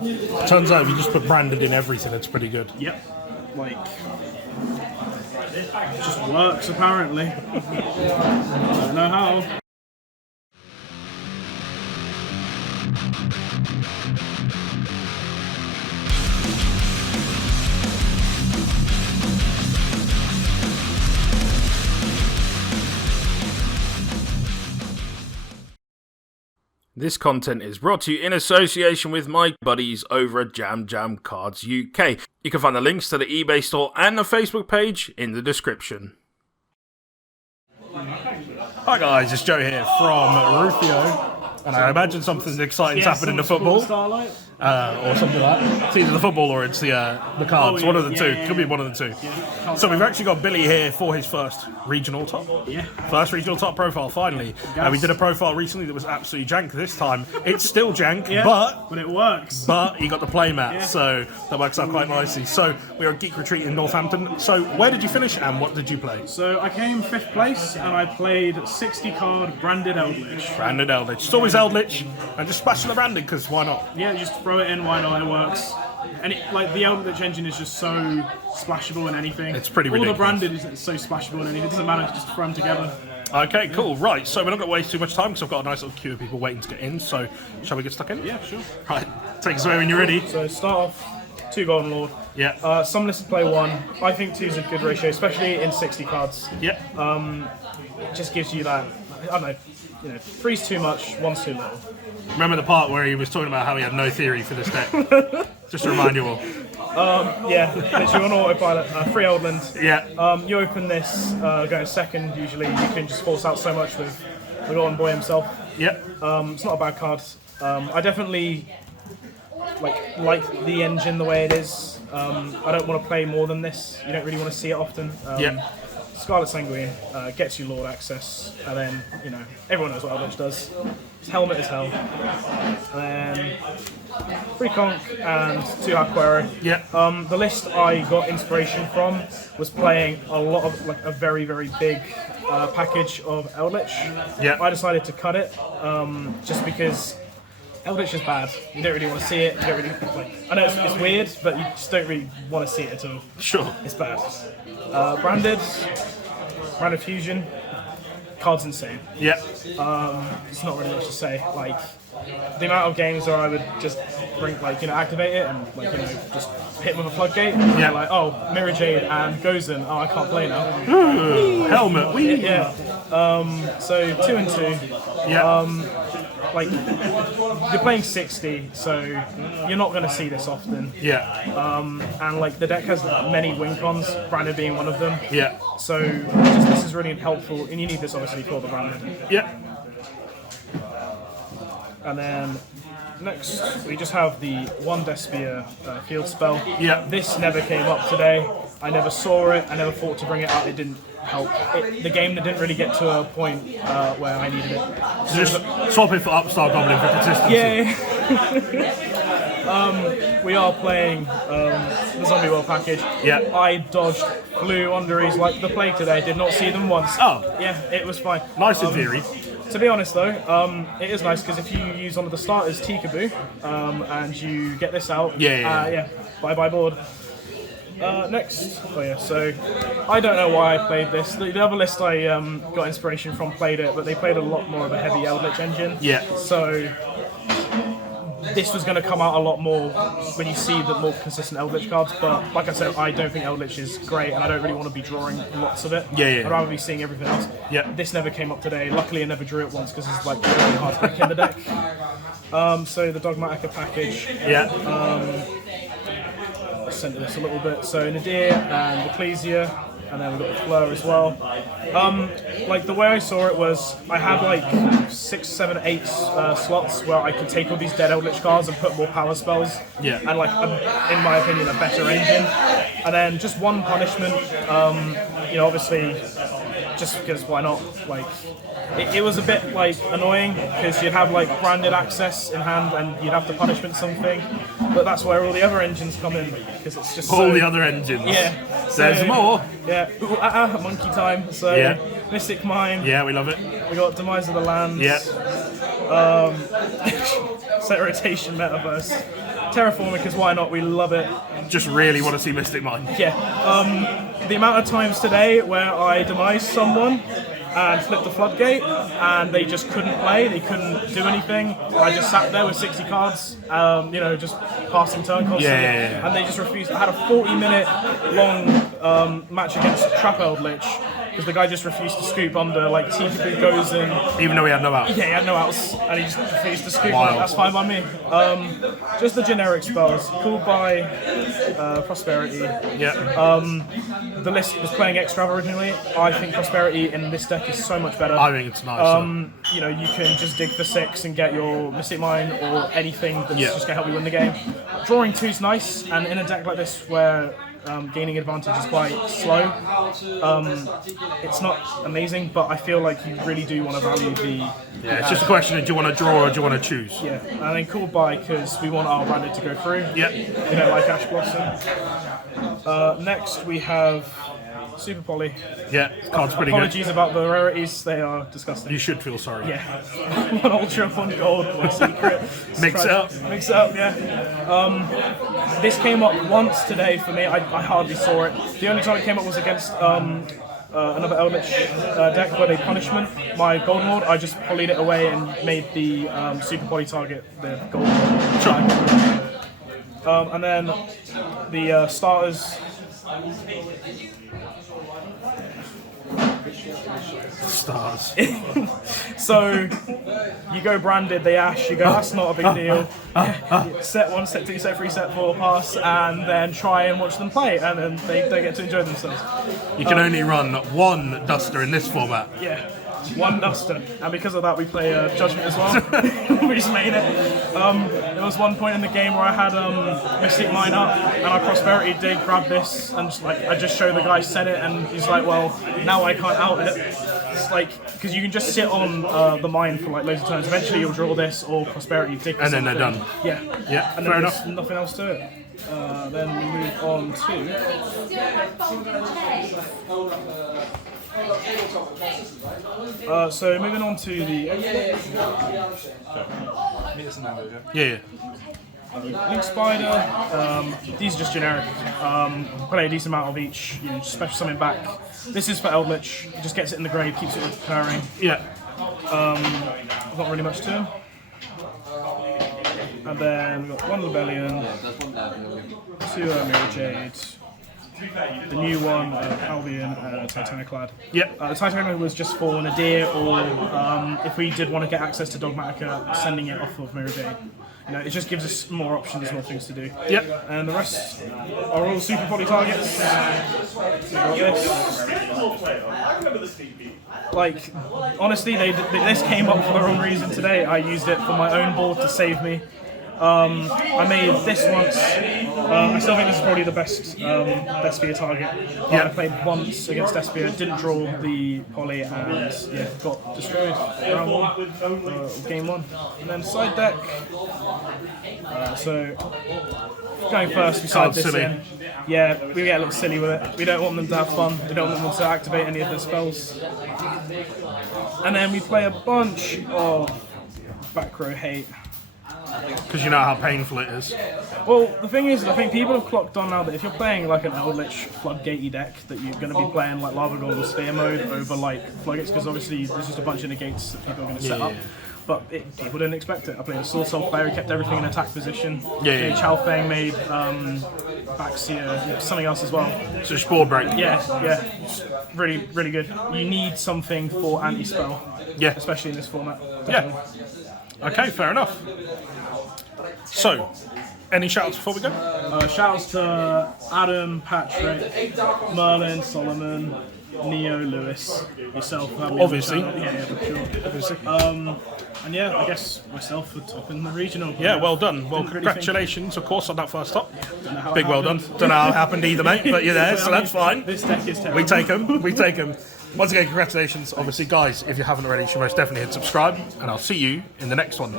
Turns out if you just put branded in everything, it's pretty good. Yep. Like, it just works apparently. I don't know how. This content is brought to you in association with my buddies over at Jam Jam Cards UK. You can find the links to the eBay store and the Facebook page in the description. Hi guys, it's Joe here from Rufioh, and I imagine something exciting's happened in the football. Or something like that. It's either the football or it's the cards. One of the two. Could be one of the two. So we've actually got Billy here for his first regional top. Yeah. First regional top profile, finally. We did a profile recently that was absolutely jank this time. It's still jank, but it works. But you got the playmat, so that works out quite nicely. So we were at Geek Retreat in Northampton. So where did you finish and what did you play? So I came 5th place and I played 60 card Branded Eldlich. Branded Eldlich. It's always Eldlich, and just splash the branding because why not? Yeah, just throw it in, why not, it works. And like the Eldlich engine is just so splashable in anything. It's pretty ridiculous. All the branded is so splashable in anything. It doesn't matter, just throw them together. Okay, cool. Right, so we're not going to waste too much time because I've got a nice little queue of people waiting to get in. So shall we get stuck in? Yeah, sure. Right, take us away when you're ready. So start off 2 Golden Lord. Yeah. Some lists play 1. I think 2 is a good ratio, especially in 60 cards. Yeah. It just gives you that, I don't know, 3's too much, 1's too little. Remember the part where he was talking about how he had no theory for this deck? Just to remind you all. Yeah, literally on autopilot, 3 Eldland. Yeah. You open this, going second, usually you can just force out so much with the Golden Boy himself. Yeah. It's not a bad card. I definitely like the engine the way it is. I don't want to play more than this. You don't really want to see it often. Yeah. Scarlet Sanguine gets you Lord access, and then, everyone knows what Eldlich does. His helmet is hell. And then 3 Conch and 2 Haquero. Yeah. The list I got inspiration from was playing a lot of, a very, very big package of Eldlich. Yeah. I decided to cut it, just because Eldlich is bad. You don't really want to see it. You don't really, I know it's weird, but you just don't really want to see it at all. Sure. It's bad. Branded Fusion, card's insane. Yeah. It's not really much to say. The amount of games where I would just bring, activate it and, just hit with a floodgate. Yeah. Oh, Mirror Jade and Gozen. Oh, I can't play now. Ooh, helmet. Wee. Yeah. So 2 and 2. Yeah. You're playing 60, so you're not going to see this often. Yeah. And the deck has many win cons, Branded being one of them. Yeah. So this is really helpful, and you need this obviously for the Branded. Yeah. And then next we just have the 1 Despia field spell. Yeah. This never came up today. I never saw it. I never thought to bring it out. It didn't help. The game didn't really get to a point where I needed it. So just swap it for Upstart Goblin for consistency. Yeah. We are playing the Zombie World package. Yeah. I dodged blue underees like the plague today. Did not see them once. Oh. Yeah, it was fine. Nice in theory. To be honest though, it is nice because if you use one of the starters, Tikaboo, and you get this out, bye board. Next, so I don't know why I played this. The other list I got inspiration from played it, but they played a lot more of a heavy Eldlich engine. Yeah. So this was going to come out a lot more when you see the more consistent Eldlich cards, but like I said, I don't think Eldlich is great, and I don't really want to be drawing lots of it. Yeah. I'd rather be seeing everything else. Yeah. This never came up today. Luckily, I never drew it once because it's really hard to pick in the deck. So the Dogmatica package. Yeah. I sent this a little bit. So Nadir and Ecclesia, and then we've got the Fleur as well. The way I saw it was I had 6, 7, 8 slots where I could take all these dead Eldlich cards and put more power spells. Yeah. And in my opinion, a better engine. And then just 1 punishment. Obviously, just because why not? It was a bit annoying because you'd have branded access in hand and you'd have to punishment something. But that's where all the other engines come in because it's just all the other engines. Yeah. There's more. Yeah. Monkey time. So Mystic Mine. Yeah, we love it. We got Demise of the Lands. Yeah. Set Rotation Metaverse. Terraforming, because why not? We love it. Just really want to see Mystic Mine. Yeah. The amount of times today where I demised someone and flipped the floodgate, and they just couldn't play, they couldn't do anything. I just sat there with 60 cards, just passing turn constantly, and they just refused. I had a 40-minute long match against Trap Eldlich, because the guy just refused to scoop under, like, TCG goes in. Even though he had no outs? Yeah, he had no outs, and he just refused to scoop. Wild. That's fine by me. Just the generic spells, called by Prosperity. Yeah. The list was playing Extra originally. I think Prosperity in this deck is so much better. I think it's nice. You can just dig for 6 and get your Mystic Mine or anything that's just going to help you win the game. Drawing 2 is nice, and in a deck like this where gaining advantage is quite slow, it's not amazing, but I feel like you really do want to value the... Yeah, it's just a question of do you want to draw or do you want to choose? Yeah, and then called by because we want our Branded to go through. Yeah. We don't like Ash Blossom. Next we have Super Poly. Yeah, card's pretty Apologies about the rarities, they are disgusting. You should feel sorry. Yeah. 1 Ultra, 1 Gold, 1 Secret. Mix it up. Mix it up, yeah. This came up once today for me, I hardly saw it. The only time it came up was against another Eldlich deck where they punishment my Golden Lord. I just polyed it away and made the Super Poly target the Golden Lord. Sure. And then the starters. Stars. So you go Branded, they Ash, you go, that's not a big deal. Set 1, set 2, set 3, set 4, pass, and then try and watch them play, and then they get to enjoy themselves. You can only run 1 Duster in this format. Yeah, 1 Duster, and because of that we play Judgment as well. We just made it. There was one point in the game where I had Mystic Mine up, and I Prosperity Dig, grabbed this, and I just showed the guy set it, and he's like, well, now I can't out it. It's like, because you can just sit on the mine for like loads of turns. Eventually you'll draw this or Prosperity Dig. And then they're done. Yeah. Yeah, and fair then enough. there's nothing else to it. Then we move on to... so moving on to the... Yeah. Link Spider, these are just generic. Play a decent amount of each, just special summon back. This is for Eldlich, it just gets it in the grave, keeps it recurring. Yeah. Not really much to him. And then we've got 1 Rebellion, 2 Mirror Jade, the new one, Albion, and Titaniclad. Yep. The Titaniclad was just for Nadir, or if we did want to get access to Dogmatica, sending it off of Mirror Jade. It just gives us more options, more things to do. Yep. And the rest are all Super Poly targets. Like, honestly, this came up for the wrong reason today. I used it for my own board to save me. I made this once. I still think this is probably the best Despia target. I played once against Despia, didn't draw the poly, and got destroyed round 1, game 1. And then side deck. So going first, we side this in. Yeah, we get a little silly with it. We don't want them to have fun. We don't want them to activate any of their spells. And then we play a bunch of back row hate. Because you know how painful it is. Well, the thing is, I think people have clocked on now that if you're playing like an Eldlich floodgatey deck, that you're going to be playing like Lava Golem Sphere mode over like floodgates, because obviously there's just a bunch of negates that people are going to set up. But people didn't expect it. I played a Sword Soul player who kept everything in attack position. Chao Feng made Baxia, something else as well. It's just board break. Yeah. It's really, really good. You need something for anti-spell. Yeah. Especially in this format. Definitely. Yeah. Okay, fair enough. So, any shout-outs before we go? Shout-outs to Adam, Patrick, Merlin, Solomon, Neo, Lewis, yourself. Obviously. Obviously. And I guess myself for topping the regional. Yeah, well done. Well, congratulations, of course, on that first top. Big well done. happened. Don't know how it happened either, mate, but you're there, so that's fine. This deck is terrible. We take them. Once again, congratulations. Obviously, guys, if you haven't already, you should most definitely hit subscribe, and I'll see you in the next one.